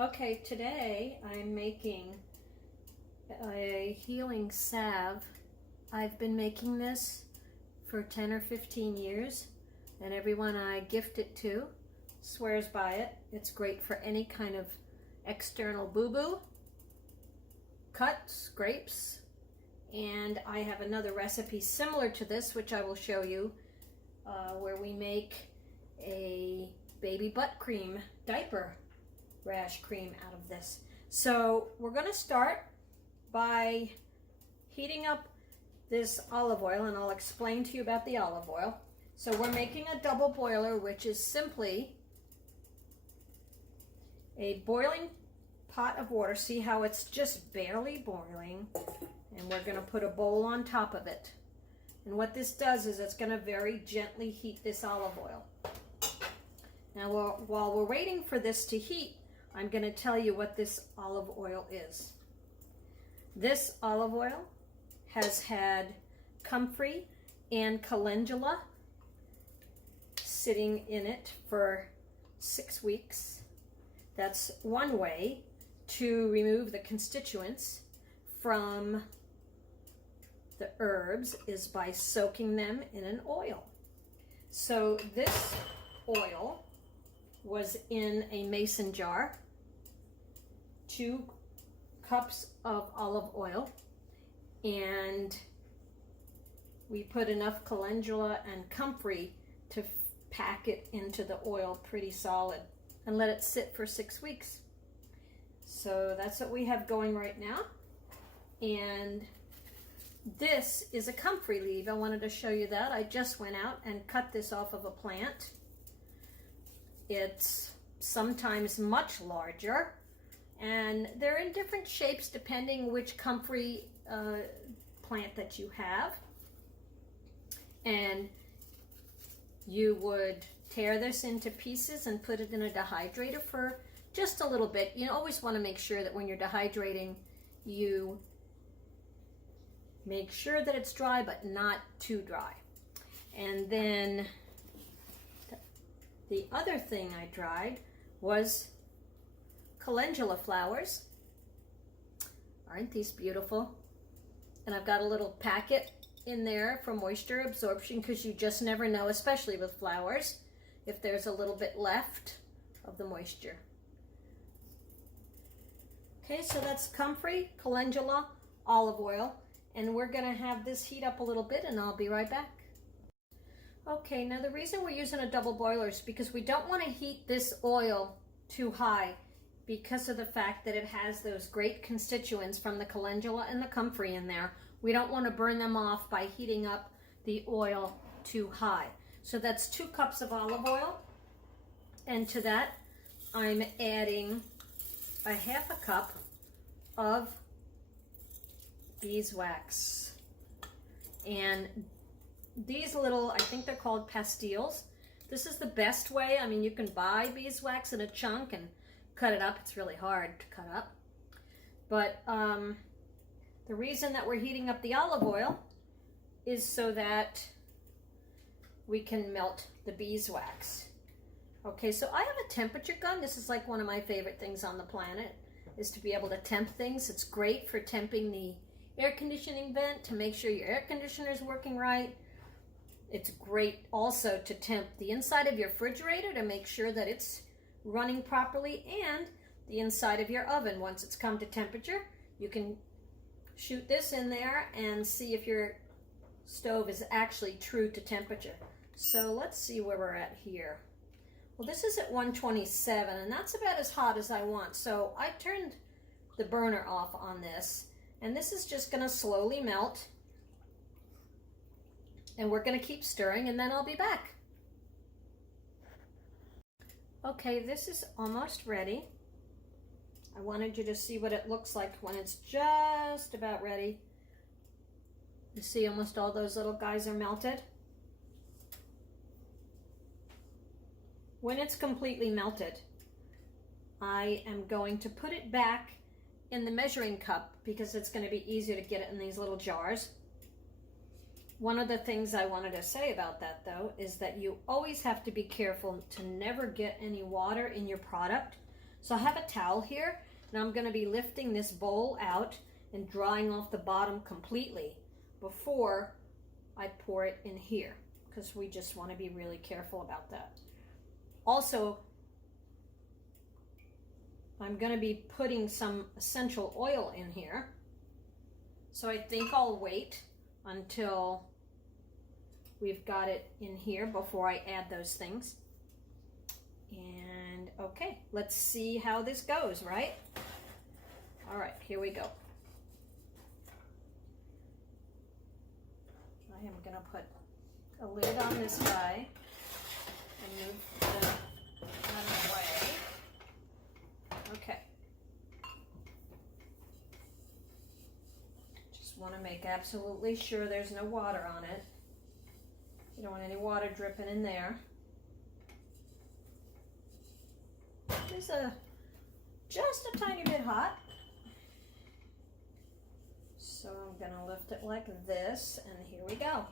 Okay, today I'm making a healing salve. I've been making this for 10 or 15 years, and everyone I gift it to swears by it. It's great for any kind of external boo-boo, cuts, scrapes, and I have another recipe similar to this, which I will show you, where we make a baby butt cream diaper rash cream out of this. So we're going to start by heating up this olive oil, and I'll explain to you about the olive oil. So we're making a double boiler, which is simply a boiling pot of water. See how it's just barely boiling, and we're going to put a bowl on top of it. And what this does is it's going to very gently heat this olive oil. Now while we're waiting for this to heat, I'm going to tell you what this olive oil is. This olive oil has had Comfrey and Calendula sitting in it for 6 weeks. That's one way to remove the constituents from the herbs, is by soaking them in an oil. So this oil was in a mason jar, 2 cups of olive oil, and we put enough calendula and comfrey to pack it into the oil pretty solid and let it sit for 6 weeks. So that's what we have going right now. And this is a comfrey leaf. I wanted to show you that. I just went out and cut this off of a plant. It's sometimes much larger, and they're in different shapes depending which comfrey plant that you have. And you would tear this into pieces and put it in a dehydrator for just a little bit. You always want to make sure that when you're dehydrating, you make sure that it's dry but not too dry. And then the other thing I dried was calendula flowers. Aren't these beautiful? And I've got a little packet in there for moisture absorption, because you just never know, especially with flowers, if there's a little bit left of the moisture. Okay, so that's comfrey, calendula, olive oil, and we're going to have this heat up a little bit, and I'll be right back. Okay, now the reason we're using a double boiler is because we don't want to heat this oil too high, because of the fact that it has those great constituents from the calendula and the comfrey in there. We don't want to burn them off by heating up the oil too high. So that's 2 cups of olive oil, and to that I'm adding a half a cup of beeswax. And these little, I think they're called pastilles. This is the best way. I mean, you can buy beeswax in a chunk and cut it up. It's really hard to cut up. But the reason that we're heating up the olive oil is so that we can melt the beeswax. Okay, so I have a temperature gun. This is like one of my favorite things on the planet, is to be able to temp things. It's great for temping the air conditioning vent to make sure your air conditioner is working right. It's great also to temp the inside of your refrigerator to make sure that it's running properly, and the inside of your oven. Once it's come to temperature, you can shoot this in there and see if your stove is actually true to temperature. So let's see where we're at here. Well, this is at 127, and that's about as hot as I want. So I turned the burner off on this, and this is just going to slowly melt. And we're going to keep stirring, and then I'll be back. Okay, this is almost ready. I wanted you to see what it looks like when it's just about ready. You see almost all those little guys are melted. When it's completely melted, I am going to put it back in the measuring cup, because it's going to be easier to get it in these little jars. One of the things I wanted to say about that, though, is that you always have to be careful to never get any water in your product. So I have a towel here, and I'm going to be lifting this bowl out and drying off the bottom completely before I pour it in here, because we just want to be really careful about that. Also, I'm going to be putting some essential oil in here. So I think I'll wait until we've got it in here before I add those things. And okay, let's see how this goes, right? All right, here we go. I am gonna put a lid on this guy and move the out of the way. Okay. Just want to make absolutely sure there's no water on it. You don't want any water dripping in there. It's just a tiny bit hot. So I'm gonna lift it like this, and here we go.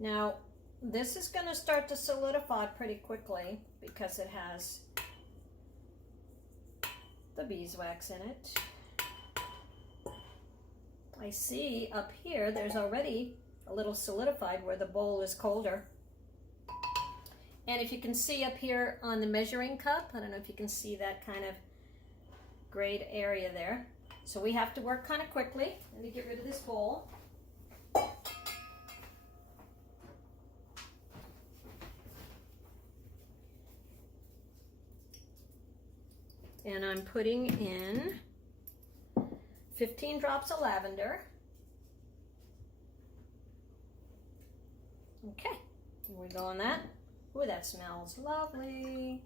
Now, this is gonna start to solidify pretty quickly because it has the beeswax in it. I see up here there's already a little solidified where the bowl is colder. And if you can see up here on the measuring cup, I don't know if you can see that kind of grayed area there. So we have to work kind of quickly. Let me get rid of this bowl. And I'm putting in 15 drops of lavender. Okay, here we go on that. Ooh, that smells lovely.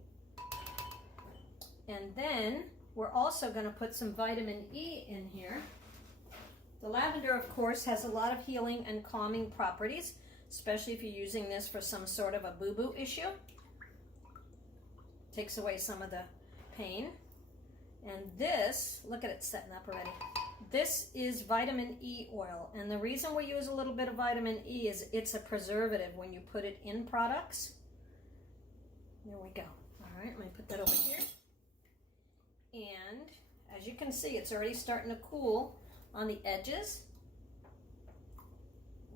And then we're also going to put some vitamin E in here. The lavender, of course, has a lot of healing and calming properties, especially if you're using this for some sort of a boo-boo issue. Takes away some of the pain. And this, look at it setting up already. This is vitamin E oil. And the reason we use a little bit of vitamin E is it's a preservative when you put it in products. There we go. All right, let me put that over here. And as you can see, it's already starting to cool on the edges.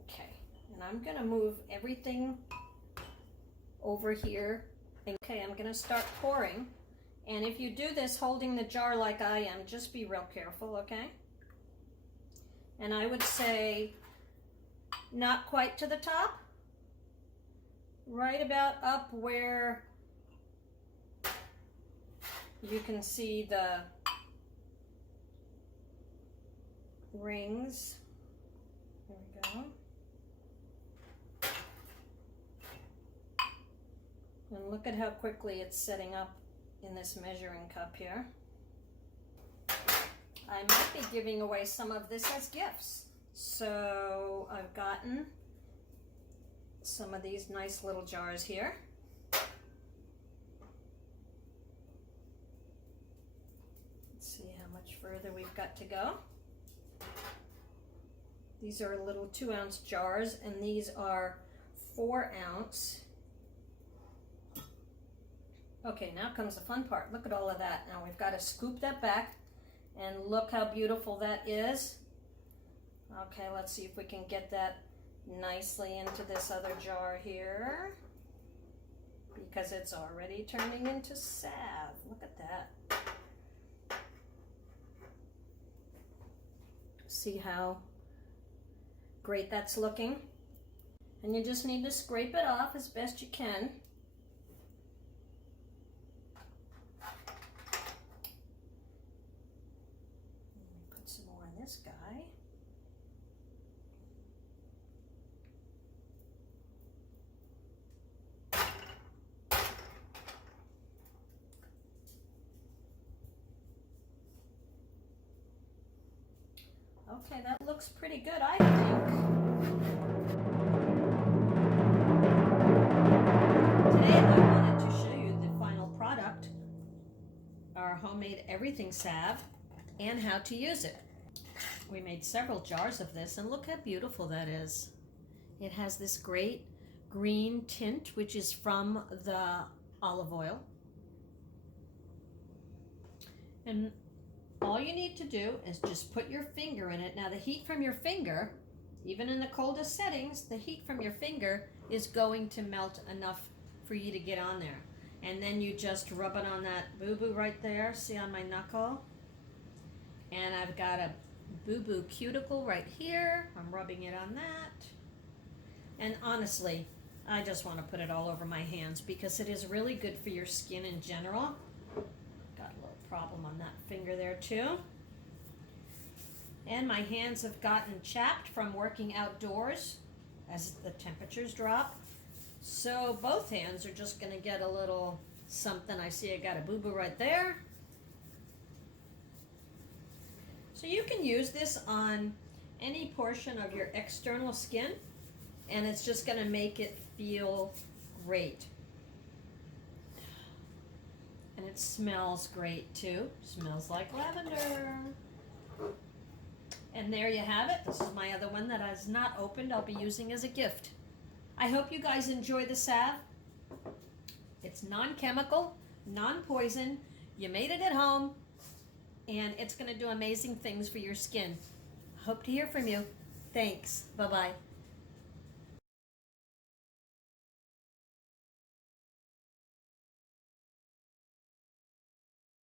Okay, and I'm gonna move everything over here. Okay, I'm gonna start pouring. And if you do this holding the jar like I am, just be real careful, okay? And I would say not quite to the top, right about up where you can see the rings. There we go. And look at how quickly it's setting up in this measuring cup here. I might be giving away some of this as gifts. So I've gotten some of these nice little jars here. Let's see how much further we've got to go. These are little 2-ounce jars, and these are 4-ounce. Okay, now comes the fun part. Look at all of that. Now we've got to scoop that back, and look how beautiful that is. Okay, let's see if we can get that nicely into this other jar here, because it's already turning into salve. Look at that. See how great that's looking? And you just need to scrape it off as best you can. Put some more in this guy. Okay, that looks pretty good, I think. Today I wanted to show you the final product, our homemade everything salve, and how to use it. We made several jars of this, and look how beautiful that is. It has this great green tint, which is from the olive oil. And all you need to do is just put your finger in it. Now the heat from your finger, even in the coldest settings, the heat from your finger is going to melt enough for you to get on there. And then you just rub it on that boo-boo right there, see on my knuckle? And I've got a boo-boo cuticle right here. I'm rubbing it on that. And honestly, I just want to put it all over my hands because it is really good for your skin in general. Got a little problem on that finger there too. And my hands have gotten chapped from working outdoors as the temperatures drop. So both hands are just going to get a little something. I see I got a boo-boo right there. So you can use this on any portion of your external skin, and it's just going to make it feel great. And it smells great too. Smells like lavender. And there you have it. This is my other one that is not opened. I'll be using as a gift. I hope you guys enjoy the salve. It's non-chemical, non-poison. You made it at home, and it's going to do amazing things for your skin. Hope to hear from you. Thanks. Bye-bye.